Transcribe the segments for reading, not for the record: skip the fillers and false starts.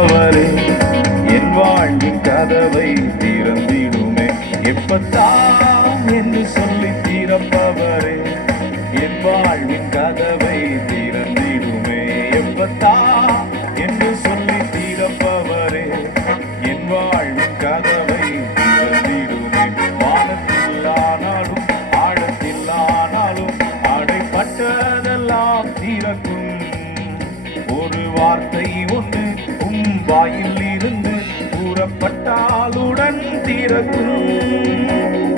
அவரே என் வாழ்வின் கதவை திறந்திடுமே. எப்பத்தான் என்று சொல்லி திறப்பவரே என் வாழ்வின் கதவை திறந்திடுமே. எப்பத்தான் என்று சொல்லி திறப்பவரே என் வாழ்வின் கதவை திறந்திடுமே. வானத்தில் ஆனாலும் ஆழத்தில் ஆனாலும் அடைப்பட்டதெல்லாம் திறக்கும். ஒரு வார்த்தை ஒன்று வாயில் இருந்து கூறப்பட்டாலுடன் திறக்கும்.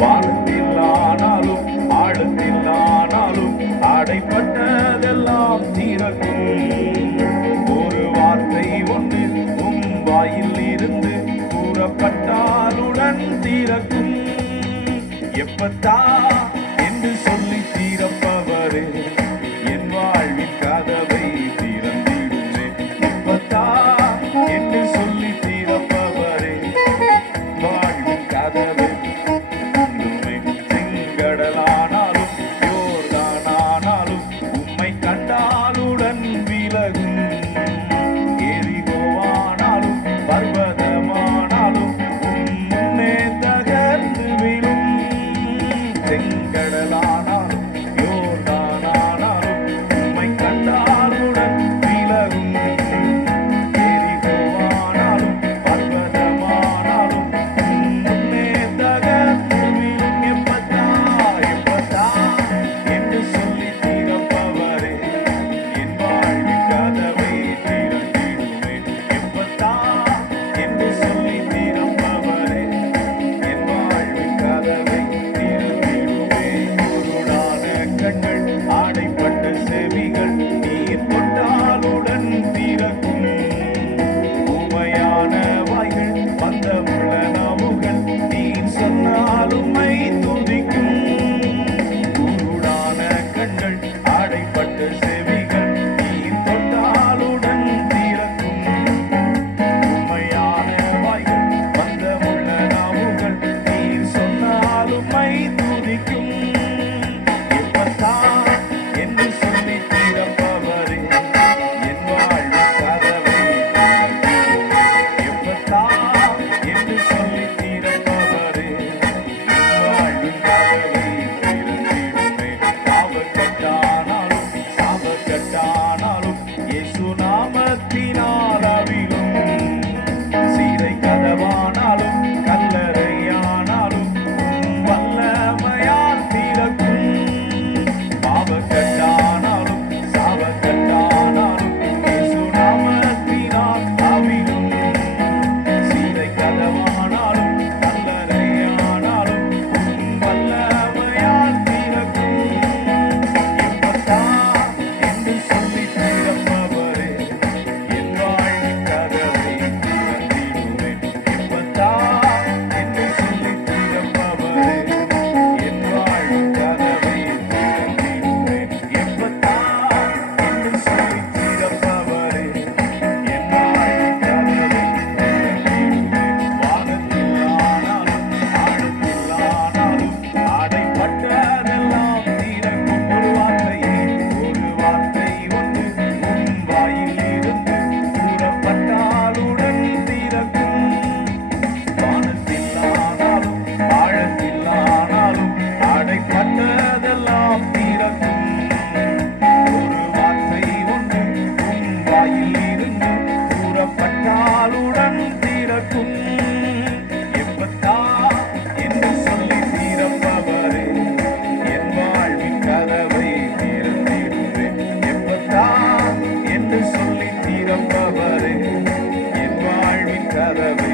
வானத்தில் ஆனாலும் ஆழத்தில் ஆனாலும் அடைப்பட்டதெல்லாம் திறக்கும். ஒரு வார்த்தை ஒன்று வாயில் இருந்து கூறப்பட்டாலுடன் திறக்கும். எப்பத்தா என்று சொல்லி திறப்பவரே என் வாழ்வின் கதவை திறந்திடுமே. எப்பத்தா என்று சொல்லி திறப்பவரே வாழ்வின் கதவை திறந்திடுமே. செங்கடலானாலும் யோர்தானானாலும் உம்மை கண்டாலுடன் விலகும். எரிகோவானாலும் பர்வதமானாலும் உம் முன்னே தகர்ந்து விழும். செங்கடலானாலும் யோர்தானானாலும் உம்மை கண்டாலுடன் விலகும். எரிகோவானாலும் பர்வதமானாலும் உம் முன்னே தகர்ந்து விழும். எப்பத்தா எப்பத்தா என்று சொல்லி திறப்பவரே என் வாழ்வின் கதவை திறந்திடுமே. எப்பத்தா என்று சொல்லி திறப்பவரே என் வாழ்வின் கதவை திறந்திடுமே. குருடான கண்கள் ஆடைப்பட்ட செவிகள் நீர் தொட்டாலுடன் திறக்கும். ஊமையான வாய்கள் பந்தமுள்ள நாவுகள் நீர் சொன்னாலுமை துதிக்கும். குருடான கண்கள் ஆடைப்பட்ட செவிகள் நீர் தொட்டாலுடன் திறக்கும். உண்மையான வாய்கள் பந்தமுள்ள நாவுகள் நீர் சொன்னாலுமை துதிக்கும். எப்பத்தா என்று சொல்லி திறப்பவரே என் வாழ்வின் கதவை திறந்திடுமே. எப்பத்தா என்று சொல்லி திறப்பவரே என் வாழ்வின் கதவை திறந்திடுமே. பாவக்கட்டானாலும் சாபக்கட்டானாலும் இயேசு நாமத்தினால் அவிழும். சீதை கதவானாலும் கல்லறையானாலும் வல்லமையால் திறக்கும். பாவக்கட்டானாலும் சாபக்கட்டானாலும் இயேசு நாமத்தினால் அவிழும். சீதை கதவானாலும் கல்லறையானாலும் வல்லமையால் திறக்கும். எப்பத்தா என்று சொல்லி திறப்பவரே என் வாழ்வின் கதவை திறந்திடுமே. எப்பத்தா என்று சொல்லி திறப்பவரே என் வாழ்வின் கதவை திறந்திடுமே. எப்பத்தா என்று சொல்லி திறப்பவரே என் வாழ்வின் கதவை திறந்திடுமே. வானத்தில் ஆனாலும் ஆழத்தில் ஆனாலும் அடைப்பட்டதெல்லாம் திறக்கும். ஒரு வார்த்தை ஒன்று வாயில் இருந்து கூறப்பட்டாலுடன் திறக்கும். வானத்தில் ஆனாலும் ஆழத்தில் ஆனாலும் அடைப்பட்டதெல்லாம் திறக்கும். ஒரு வார்த்தை ஒன்று வாயில் இருந்து கூறப்பட்டாலுடன் திறக்கும். எப்பத்தா என்று சொல்லி திறப்பவரே என் வாழ்வின் கதவை திறந்திடுமே. எப்பத்தா என்று சொல்லி திறப்பவரே என் வாழ்வின் கதவை